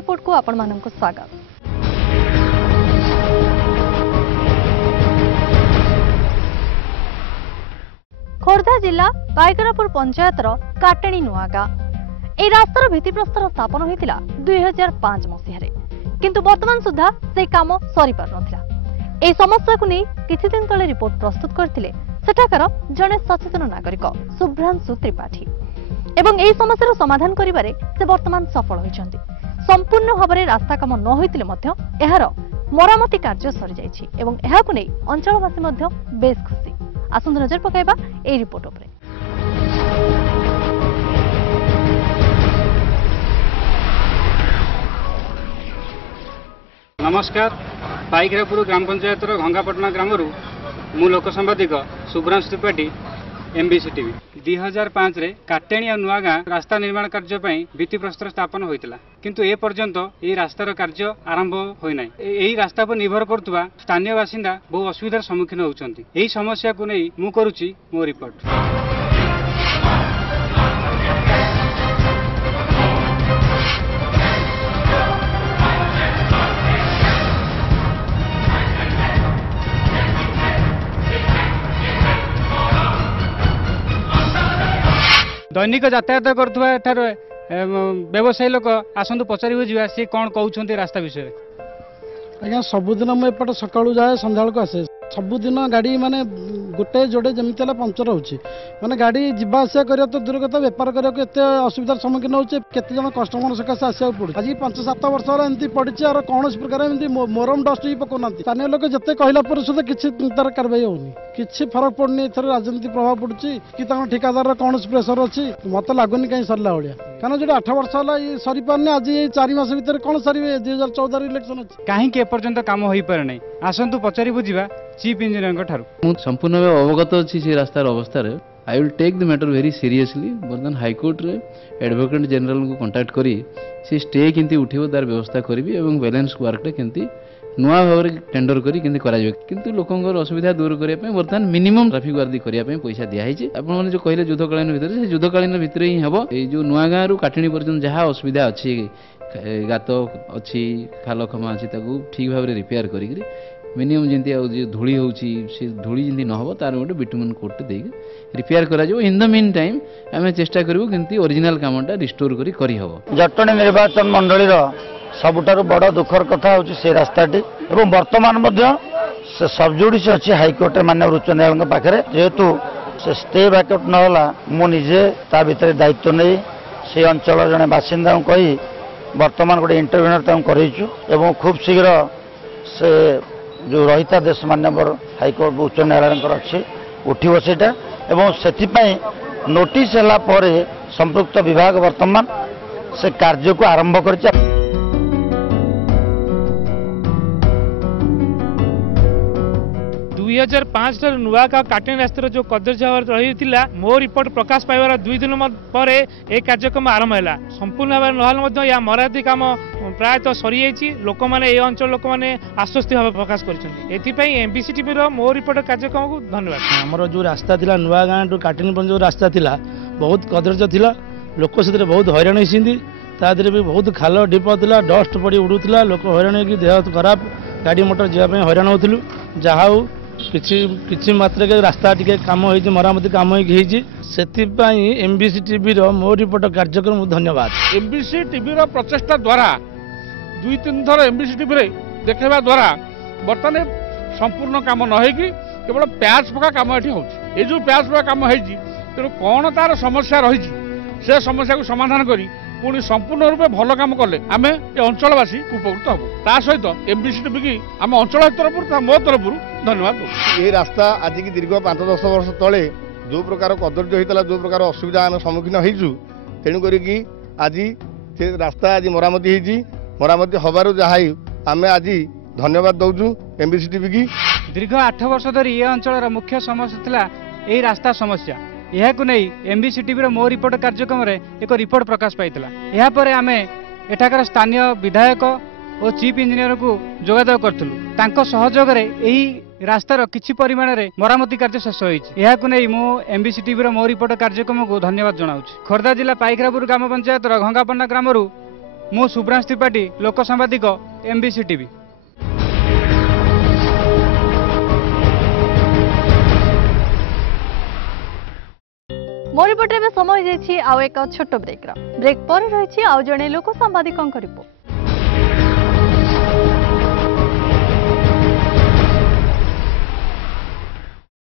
Report को आपण मानक स्वागत। खोर्धा जिला पाइकरापुर पंचायतर काटेणी नुआगा ए रास्तार भित्तिप्रस्तर स्थापन होता 2005 मसीह किंतु वर्तमान सुधा से काम सरी पार नथिला। ए समस्या को नहीं किछि दिन तले रिपोर्ट प्रस्तुत करथिले सेठाकार जने सचेतन नागरिक शुभ्रांशु त्रिपाठी एवं एही समस्यार समाधान करिबारे से वर्तमान सफल होइछन्ति। संपूर्ण भाबरे रास्ता काम न होइतिले मध्य एहार मरामती कार्य सरी जाइछि एवं एहाकु नै अंचलवासी मध्य बेस खुशी। आसंत नजर पकाइबा ए रिपोर्ट उपरे। नमस्कार, पाइकरापुर ग्राम पंचायत गंगापटना ग्राम मु लोक संवादिक शुभ्रांशु त्रिपाठी एमबीसी टीवी। 2005 रे काटेणी और नुआगा रास्ता निर्माण कार्य भित्तिप्रस्तर स्थापन होता किंतु ए पर्यंत ये रास्तार कार्य आरंभ होना। यही रास्ता पर निर्भर करुवा स्थानीय बासिंदा बहु असुविधार सम्मुखीन होती। यही समस्या को नहीं मु करुच्ची मो रिपोर्ट। दैनिक यातायात करुवा व्यवसायी लोक आसतु पचार बुझा सी कौन कहते रास्ता विषय। आज्ञा सबुदिन मुझे एपटे सका जाए संध्या बेलू आसे सबुदिन गाड़ी माने गोटे जोड़े जमी पंचर होची माने गाड़ी जीवा आसा करिया तो दूर कथा बेपार करिया को एते असुविधार सम्मुखीन होचे केते जन कस्टमर सकाशे आसिया पड़े। आज 5-7 वर्ष एमती पड़ी और कौन प्रकार एमती मोरम डस्ट भी पकाना स्थानीय लोक जिते कहला पर सुधा किसी तार कार्रवाई होनी किसी फरक पड़नी एथर राजनीति प्रभाव पड़ुची कि ठिकादार कौन प्रेसर अच्छी मत लगुनि कहीं सरला भाया कारण जो 8 वर्ष है सरी पारनी आज 4 मास भर कौन सर 2014 इलेक्शन अच्छी कहीं एपर्यंत काम हो पारे ना। आसतु पचारि बुझा चीफ इंजीनियर ठारू संपूर्ण भाव अवगत अच्छी से रास्तार अवस्था I will take the matter very seriously. बर्तमान हाईकोर्ट रे एडवोकेट जनरल को कांटेक्ट करी से स्टे केंती उठिबो तार व्यवस्था करी और बैलेंस वर्क केंती नुआ भाव में टेंडर करी किंतु लोकंर असुविधा दूर करने बर्तमान मिनिमम ट्राफिक वार्दी करने पैसा दिखाई। आपने जो कहले युद्धकालीन भितर से युद्धकालीन भितर ही हम ये नुआ गाँव रु काटेणी पर्यटन जहाँ असुविधा अच्छी गात अच्छी खाल खमा अच्छी ठीक भाव में रिपेयर करी मिनिमम जमी धूली होची धूली जमी न हो तार गोटे बिटुमन कोट देके रिपेयर करा इन द मीन टाइम आम चेष्टा करूँ कि ओरिजिनल कामटा रिस्टोर करी हम। जटणी निर्वाचन मंडली सबुठारु बड़ दुखर कथा हूँ से रास्ताटी एवं बर्तमान से सबजुडिस अच्छी हाईकोर्ट माननीय उच्च न्यायालय पाखे जेहेतु से स्टे बैकअप नाला मुझे ता भीतर दायित्व नहीं से अंचल जड़े बासिंदा कही बर्तमान गोटे इंटरव्यूनर करईचु एवं खूब शीघ्र से जो रहीता देश मान्यवर हाईकोर्ट उच्च न्यायालय अच्छी उठिब सेटा एवं से नोटिस है संपृक्त विभाग बर्तमान से कार्य को आरंभ कर 2005 नुआ का काटेणी रास्तार जो कदर्य रही मो रिपोर्ट प्रकाश पाइबार 2 दिन पर यह कार्यक्रम आरंभ है। संपूर्ण भाव ना या मराठी काम प्रायतः सरी जाइए लोक मैंने अंचल लोक मैंने आश्वस्ति भाव प्रकाश कर एमबीसी टीवी मो रिपोर्ट कार्यक्रम को धन्यवाद। आमर जो रास्ता था नुआ गाँव टू काटेणी जो रास्ता था बहुत कदर्य था लोक से बहुत हैरान होती तादे भी बहुत खाल ढीप था डस्ट पड़ी उड़ूला लोक हैरान हो देह खराब गाड़ी मोटर जावाई हैरान होलु जहा किसी मात्रा के रास्ता टी कम हो मरामती कम हो एमबीसी टीवी मो रिपोर्ट कार्यक्रम धन्यवाद। एमबीसी टीवी प्रचेषा द्वारा 2-3 थर एमबीसी टीवी देखा द्वारा बर्तमान संपूर्ण कम न केवल प्याज पका कम ये जो प्याज पका कम हो तेणु कौन तार समस्या रही से समस्या को समाधान करी पुणी संपूर्ण रूपे भल कम कले आम ये अंचलवासी उपकृत हबू ता सहित एमबीसी टीवी की आम अंचल तरफ मो तरफ धन्यवाद। ये रास्ता आज की दीर्घ 5-10 वर्ष तले जो प्रकार कदर्य होता जो प्रकार असुविधा आम सम्मुखीन होइछु तेणुक आज से रास्ता आज मरामती हबार जहाँ आम आज धन्यवाद दौचु एमबीसी टीवी की। दीर्घ 8 वर्ष धरी ये अंचल मुख्य समस्या था यही रास्ता समस्या यह नहीं एमबीसी टीवी मो रिपोर्ट कार्यक्रम एक रिपोर्ट प्रकाश पाइला। यापर आम एठाकर स्थानीय विधायक और चीफ इंजीनियर को जोगाजोग करूँ सहयोग यही रास्तार किछि परिमाण में मरामती कार्य शेष होती मु एमबीसी टीवी मो रिपोर्ट कार्यक्रम को धन्यवाद जनाऊँ। खोर्धा जिला पाइकरापुर ग्राम पंचायत गंगापटना ग्राम ମୁଁ ଶୁଭ୍ରାଂଶ ତ୍ରିପାଠୀ ଲୋକ ସାମ୍ବାଦିକ MBC TV। ମୋ ରିପୋର୍ଟରେ ଏବେ ସମୟ ହେଇଯାଇଛି ଆଉ ଏକ ଛୋଟ ବ୍ରେକ୍ର। ବ୍ରେକ୍ ପରେ ରହିଛି ଆଉ ଜଣେ ଲୋକ ସାମ୍ବାଦିକଙ୍କ ରିପୋର୍ଟ।